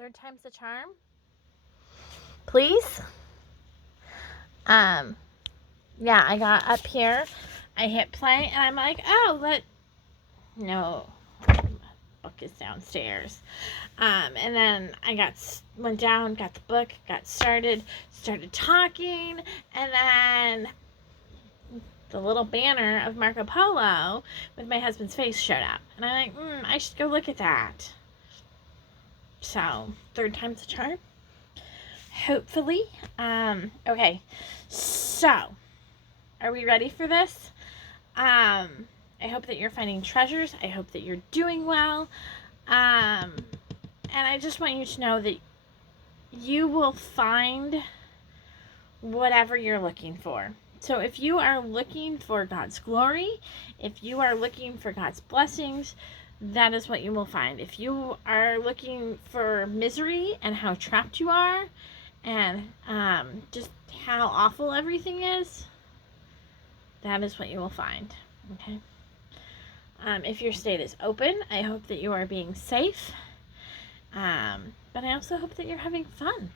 Third time's the charm. Please. Yeah, I got up here. I hit play, and I'm like, oh, no, book is downstairs. And then I went down, got the book, got started talking, and then the little banner of Marco Polo with my husband's face showed up, and I'm like, I should go look at that. So, third time's the charm. Hopefully. Okay. So, are we ready for this? I hope that you're finding treasures. I hope that you're doing well. And I just want you to know that you will find whatever you're looking for. So if you are looking for God's glory, if you are looking for God's blessings, that is what you will find. If you are looking for misery and how trapped you are, and just how awful everything is, that is what you will find. Okay. If your state is open, I hope that you are being safe. But I also hope that you're having fun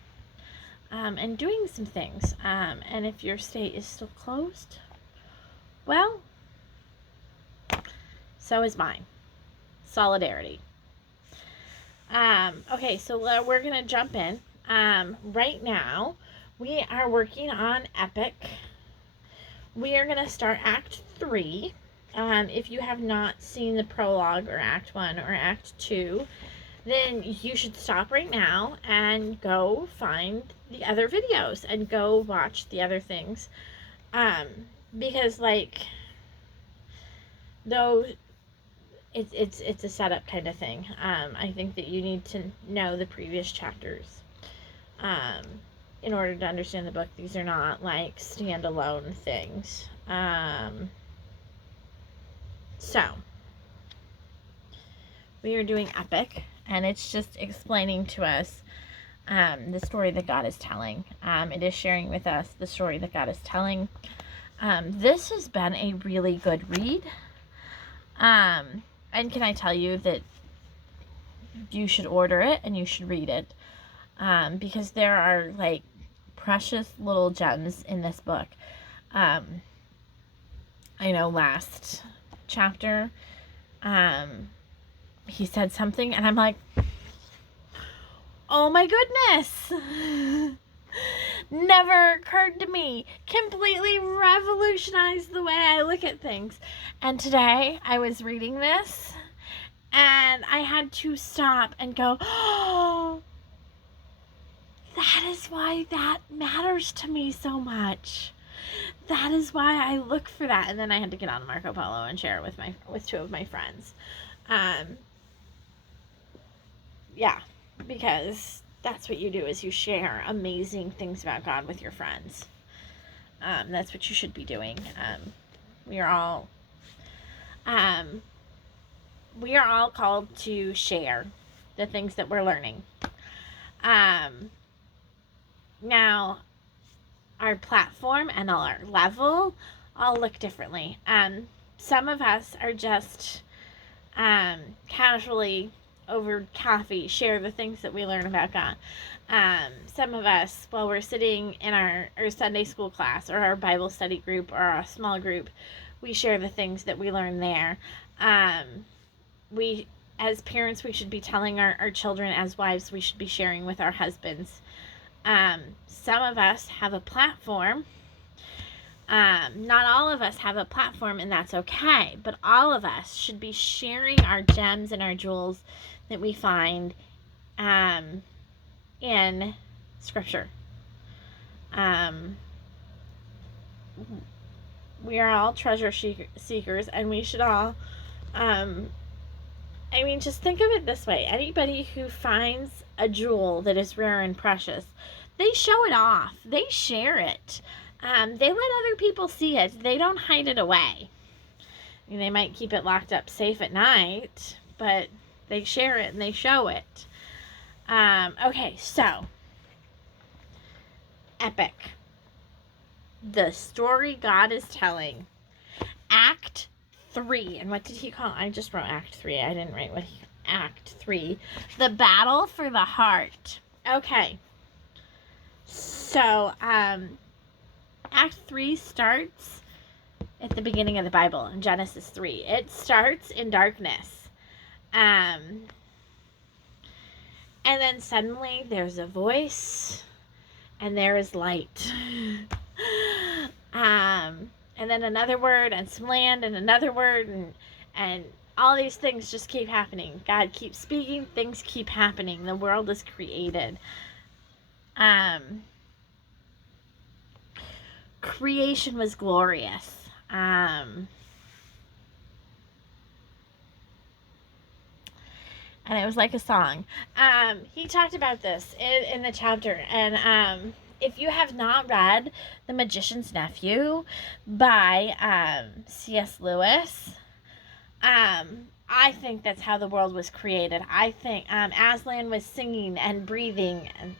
and doing some things. And if your state is still closed, well, so is mine. Solidarity. Okay, so we're going to jump in. Right now, we are working on Epic. We are going to start Act 3. If you have not seen the prologue or Act 1 or Act 2, then you should stop right now and go find the other videos and go watch the other things. Because, though it's a setup kind of thing, I think that you need to know the previous chapters in order to understand the book. These are not standalone things. So we are doing Epic, and it's just explaining to us the story that God is telling. It is sharing with us the story that God is telling. This has been a really good read. And can I tell you that you should order it and you should read it, because there are precious little gems in this book. I know last chapter he said something and I'm like, oh my goodness, never occurred to me. Completely revolutionized the way I look at things. And today I was reading this and I had to stop and go, oh, that is why that matters to me so much. That is why I look for that. And then I had to get on Marco Polo and share it with two of my friends. Yeah, because that's what you do, is you share amazing things about God with your friends. That's what you should be doing. We are all called to share the things that we're learning. Now, our platform and our level all look differently. Some of us are just casually over coffee share the things that we learn about God. Some of us, while we're sitting in our Sunday school class or our Bible study group or our small group, we share the things that we learn there. We, as parents, we should be telling our children. As wives, we should be sharing with our husbands. Some of us have a platform. Not all of us have a platform, and that's okay. But all of us should be sharing our gems and our jewels that we find in Scripture. We are all treasure seekers, and we should all, just think of it this way. Anybody who finds a jewel that is rare and precious, they show it off. They share it. They let other people see it. They don't hide it away. They might keep it locked up safe at night, but they share it and they show it. Okay, so Epic. The story God is telling. Act 3. And what did he call it? I just wrote Act 3. I didn't write what Act 3, the battle for the heart. Okay, so Act 3 starts at the beginning of the Bible in Genesis 3. It starts in darkness. And then suddenly there's a voice and there is light. And then another word and some land and another word and all these things just keep happening. God keeps speaking, things keep happening. The world is created. Creation was glorious. And it was like a song. He talked about this in the chapter. And if you have not read The Magician's Nephew by C.S. Lewis, I think that's how the world was created. I think Aslan was singing and breathing, and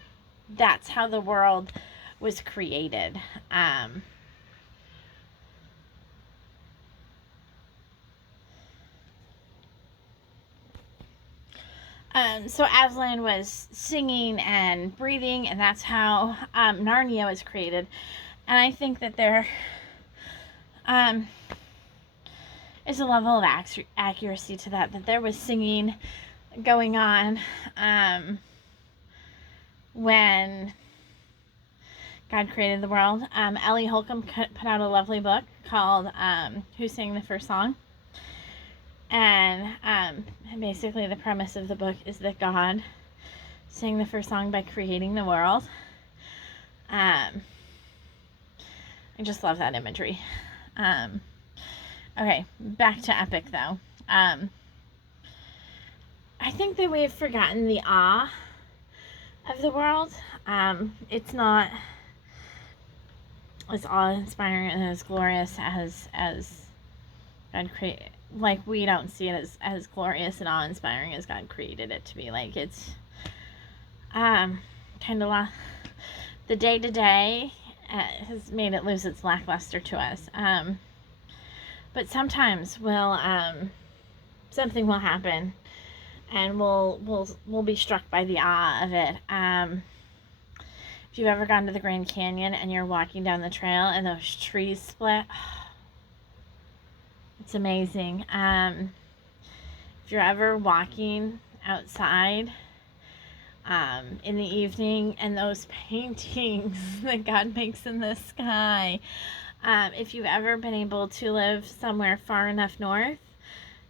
that's how the world was created. So Aslan was singing and breathing, and that's how Narnia was created. And I think that there is a level of accuracy to that there was singing going on when God created the world. Ellie Holcomb put out a lovely book called Who Sang the First Song? And basically the premise of the book is that God sang the first song by creating the world. I just love that imagery. Okay, back to epic though. I think that we've forgotten the awe of the world. It's not as awe-inspiring and as glorious as God created. Like, we don't see it as glorious and awe-inspiring as God created it to be. Like, it's kind of the day-to-day has made it lose its lackluster to us. But sometimes something will happen, and we'll be struck by the awe of it. If you've ever gone to the Grand Canyon and you're walking down the trail and those trees split, it's amazing. If you're ever walking outside in the evening and those paintings that God makes in the sky, if you've ever been able to live somewhere far enough north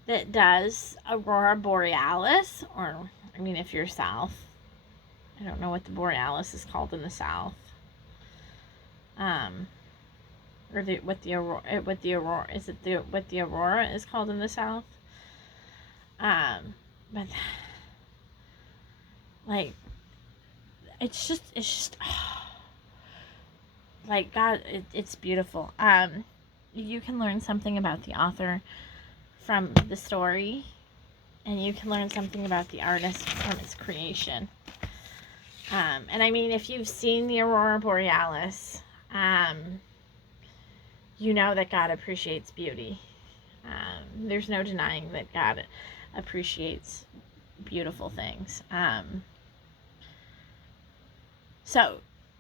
that does Aurora Borealis, or, I mean, if you're south, I don't know what the Borealis is called in the south. Or what the aurora is called in the south. But like, it's just like God, it's beautiful. You can learn something about the author from the story, and you can learn something about the artist from its creation. And I mean, if you've seen the Aurora Borealis, you know that God appreciates beauty. There's no denying that God appreciates beautiful things. So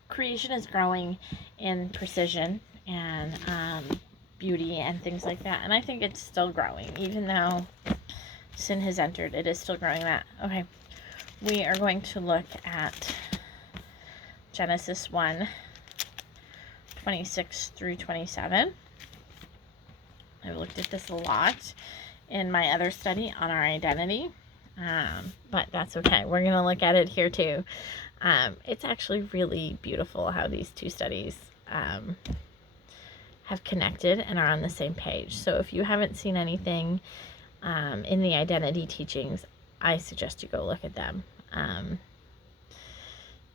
creation is growing in precision and beauty and things like that. And I think it's still growing. Even though sin has entered, it is still growing that. Okay. We are going to look at Genesis 1, 26 through 27. I've looked at this a lot in my other study on our identity, but that's okay. We're going to look at it here too. It's actually really beautiful how these two studies have connected and are on the same page. So if you haven't seen anything in the identity teachings, I suggest you go look at them.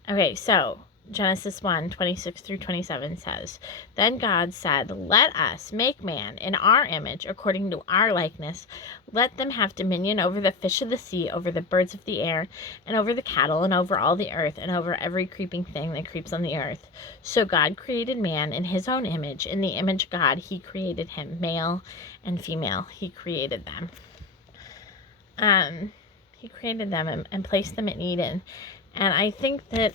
Okay, so Genesis 1, 26 through 27 says, Then God said, Let us make man in our image, according to our likeness. Let them have dominion over the fish of the sea, over the birds of the air, and over the cattle, and over all the earth, and over every creeping thing that creeps on the earth. So God created man in his own image. In the image of God, he created him. Male and female, he created them. He created them and placed them in Eden. And I think that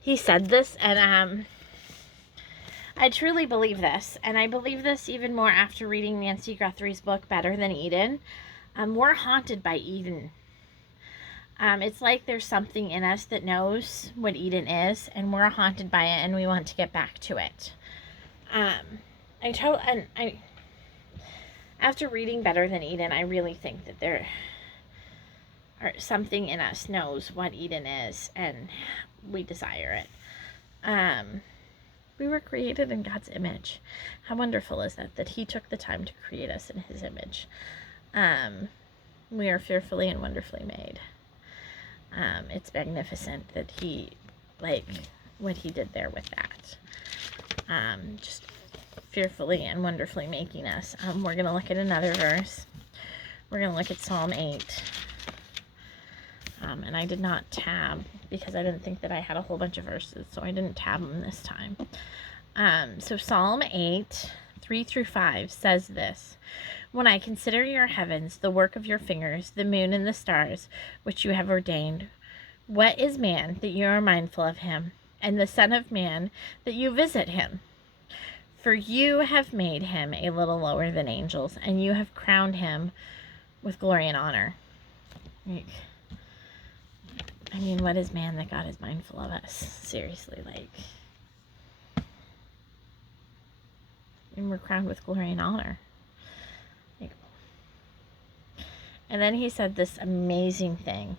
he said this, and I truly believe this. And I believe this even more after reading Nancy Guthrie's book, Better Than Eden. We're haunted by Eden. It's like there's something in us that knows what Eden is, and we're haunted by it, and we want to get back to it. After reading Better Than Eden, I really think that there are something in us knows what Eden is, and we desire it. We were created in God's image. How wonderful is that He took the time to create us in His image. We are fearfully and wonderfully made. It's magnificent that He, what He did there with that. Just fearfully and wonderfully making us. We're going to look at another verse. We're going to look at Psalm 8. And I did not tab because I didn't think that I had a whole bunch of verses, so I didn't tab them this time. So Psalm 8, 3-5 says this: "When I consider your heavens, the work of your fingers, the moon and the stars, which you have ordained, what is man that you are mindful of him, and the son of man that you visit him? For you have made him a little lower than angels, and you have crowned him with glory and honor." I mean, what is man that God is mindful of us? Seriously, and we're crowned with glory and honor. And then he said this amazing thing.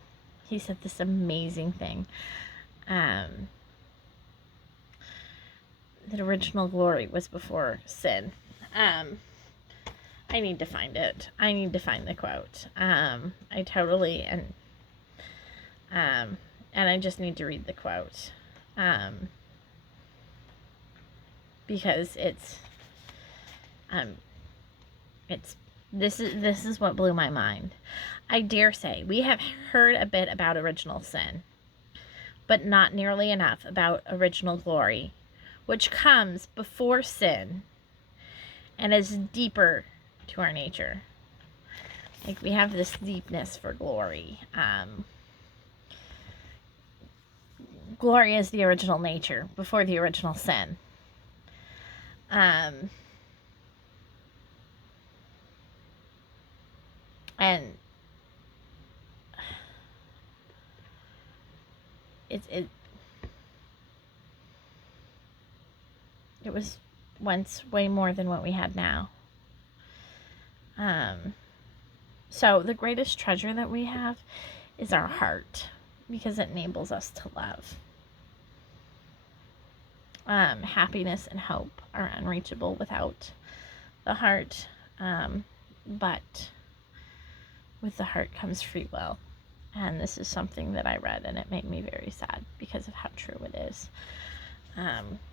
That original glory was before sin. I need to find it. I need to find the quote. I totally, and I just need to read the quote. Because this is what blew my mind. I dare say we have heard a bit about original sin, but not nearly enough about original glory, which comes before sin and is deeper to our nature. We have this deepness for glory. Glory is the original nature before the original sin. And it was once way more than what we had now. So the greatest treasure that we have is our heart, because it enables us to love. Happiness and hope are unreachable without the heart, but with the heart comes free will. And this is something that I read, and it made me very sad because of how true it is.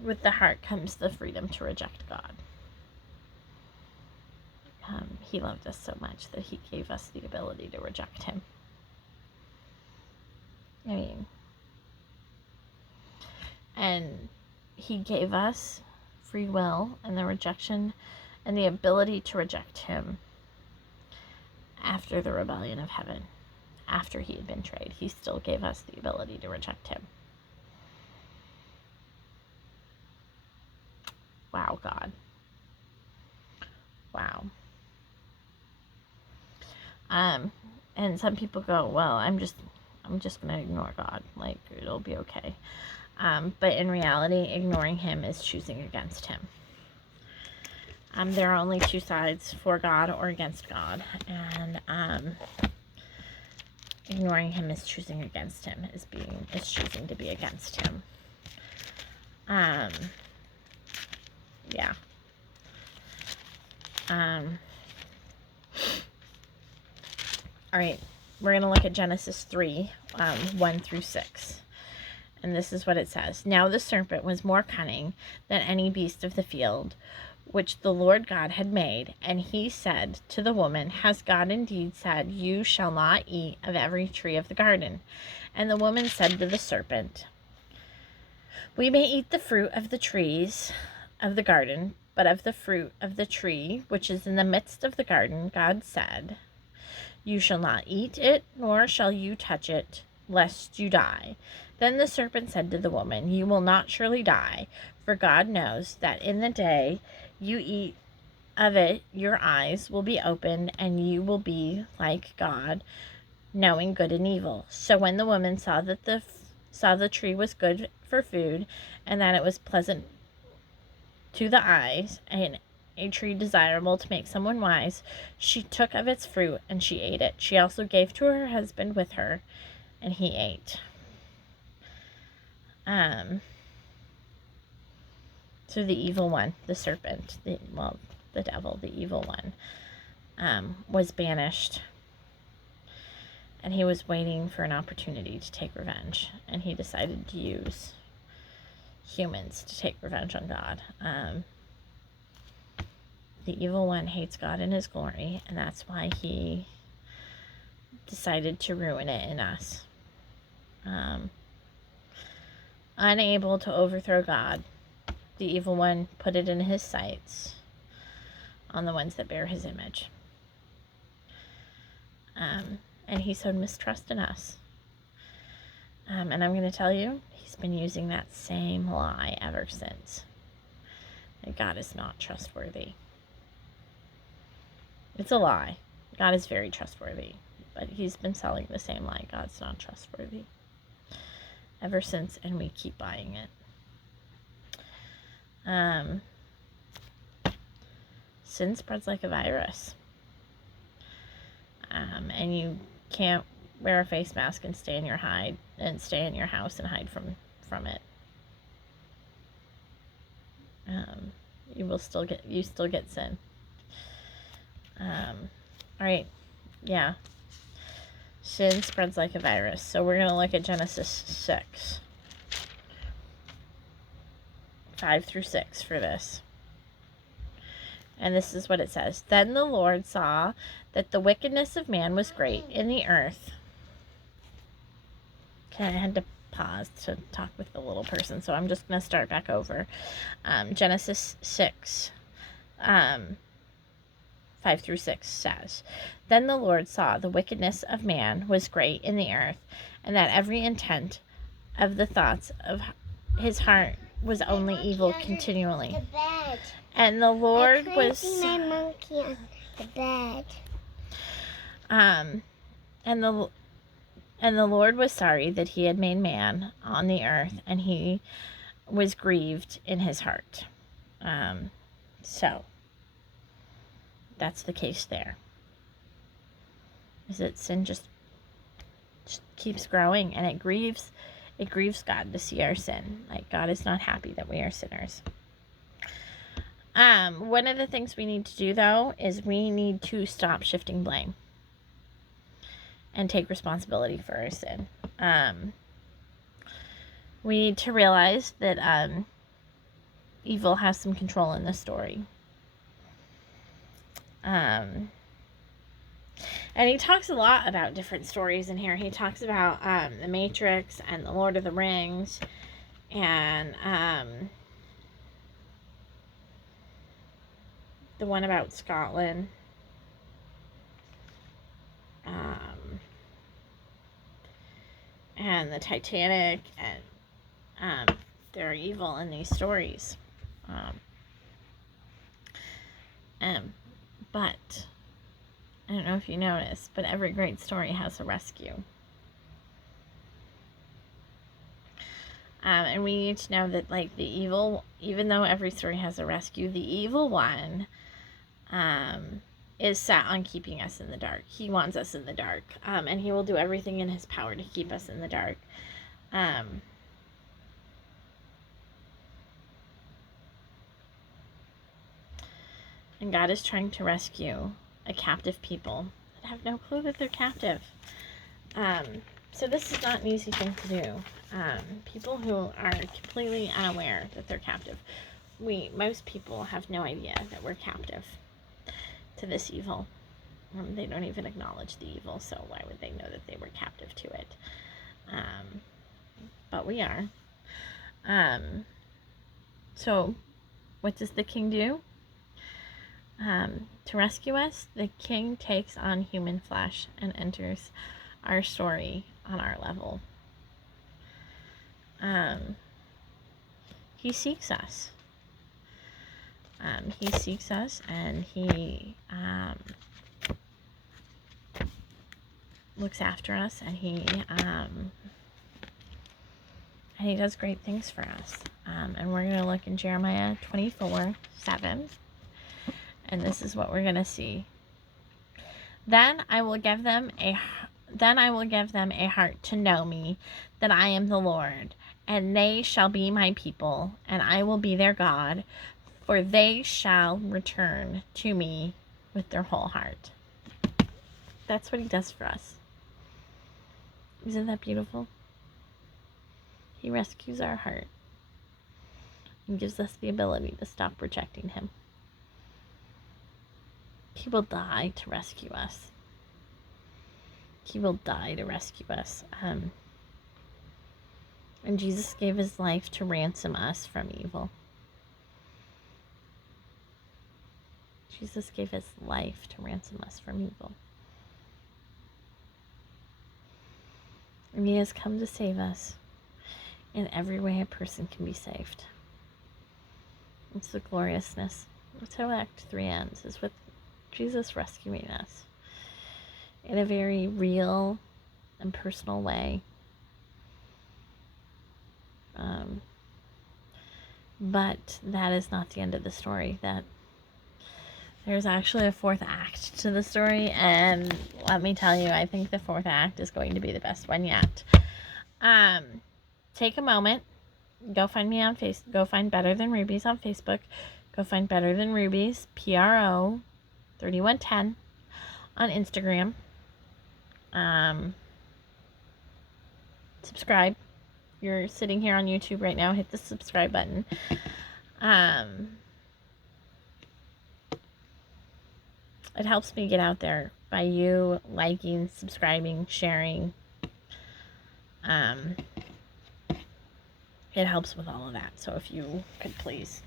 With the heart comes the freedom to reject God. He loved us so much that He gave us the ability to reject Him. And He gave us free will and the rejection and the ability to reject Him after the rebellion of heaven. After He had been betrayed, He still gave us the ability to reject Him. Wow, God. Wow. And some people go, well, I'm just going to ignore God. It'll be okay. But in reality, ignoring Him is choosing against Him. There are only two sides, for God or against God. And ignoring Him is choosing against Him, is choosing to be against Him. Yeah. All right, we're going to look at Genesis 3, 1-6. And this is what it says. "Now the serpent was more cunning than any beast of the field, which the Lord God had made. And he said to the woman, Has God indeed said, You shall not eat of every tree of the garden? And the woman said to the serpent, We may eat the fruit of the trees of the garden, but of the fruit of the tree which is in the midst of the garden, God said, You shall not eat it, nor shall you touch it, lest you die. Then the serpent said to the woman, You will not surely die, for God knows that in the day you eat of it, your eyes will be opened, and you will be like God, knowing good and evil. So when the woman saw that the tree was good for food, and that it was pleasant to the eyes, and a tree desirable to make someone wise, she took of its fruit and she ate it. She also gave to her husband with her, and he ate. So the evil one, the serpent, the devil, the evil one, was banished, and he was waiting for an opportunity to take revenge, and he decided to use humans to take revenge on God. The evil one hates God and his glory, and that's why he decided to ruin it in us. Unable to overthrow God, the evil one put it in his sights on the ones that bear his image. And he sowed mistrust in us. And I'm going to tell you, he's been using that same lie ever since. That God is not trustworthy. It's a lie. God is very trustworthy. But he's been selling the same lie. God's not trustworthy. Ever since, and we keep buying it. Sin spreads like a virus. And you can't wear a face mask and stay in your house and hide from it. You still get sin. All right. Yeah. Sin spreads like a virus. So we're going to look at Genesis 6. 5 through 6 for this. And this is what it says. Then the Lord saw that the wickedness of man was great in the earth. Okay, I had to pause to talk with the little person, so I'm just going to start back over. Genesis 6, 5 through 6 says, Then the Lord saw the wickedness of man was great in the earth, and that every intent of the thoughts of his heart was only evil continually. And the Lord was my monkey on the bed. And the Lord was sorry that he had made man on the earth, and he was grieved in his heart. So that's the case there. Is that sin just keeps growing, and it grieves God to see our sin. Like, God is not happy that we are sinners. One of the things we need to do, though, is we need to stop shifting blame and take responsibility for our sin. We need to realize that evil has some control in the story. And he talks a lot about different stories in here. He talks about The Matrix and The Lord of the Rings and the one about Scotland. And the Titanic, and they're evil in these stories. But I don't know if you noticed, but every great story has a rescue. And we need to know that, like, the evil, even though every story has a rescue, the evil one is set on keeping us in the dark. He wants us in the dark. And he will do everything in his power to keep us in the dark. And God is trying to rescue a captive people that have no clue that they're captive. So this is not an easy thing to do. People who are completely unaware that they're captive. Most people have no idea that we're captive to this evil. They don't even acknowledge the evil, so why would they know that they were captive to it? But we are. So what does the king do? To rescue us, the King takes on human flesh and enters our story on our level. He seeks us. He seeks us, and he looks after us, and he does great things for us. And we're going to look in Jeremiah 24:7, and this is what we're going to see. Then I will give them a heart to know me, that I am the Lord, and they shall be my people, and I will be their God, for they shall return to me with their whole heart. That's what he does for us. Isn't that beautiful? He rescues our heart and gives us the ability to stop rejecting him. He will die to rescue us. He will die to rescue us. And Jesus gave his life to ransom us from evil. Jesus gave his life to ransom us from evil. And he has come to save us in every way a person can be saved. It's the gloriousness. That's how Act 3 ends, is with Jesus rescuing us in a very real and personal way. But that is not the end of the story. That there's actually a fourth act to the story, and let me tell you, I think the fourth act is going to be the best one yet. Take a moment, go find me on Facebook, go find Better Than Rubies on Facebook, go find Better Than Rubies, PRO 3110 on Instagram. Subscribe. You're sitting here on YouTube right now, hit the subscribe button. It helps me get out there by you liking, subscribing, sharing. It helps with all of that. So if you could please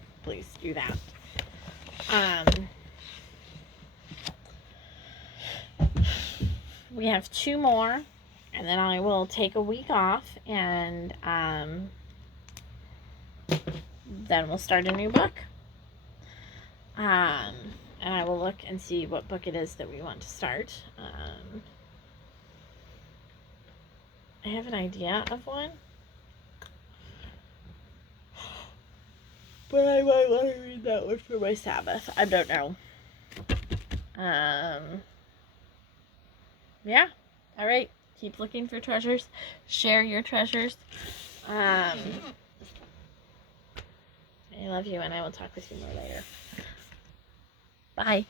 do that. We have 2 more, and then I will take a week off, and then we'll start a new book. And I will look and see what book it is that we want to start. I have an idea of one, but I might want to read that one for my Sabbath. I don't know. Yeah. All right. Keep looking for treasures. Share your treasures. I love you, and I will talk with you more later. Bye.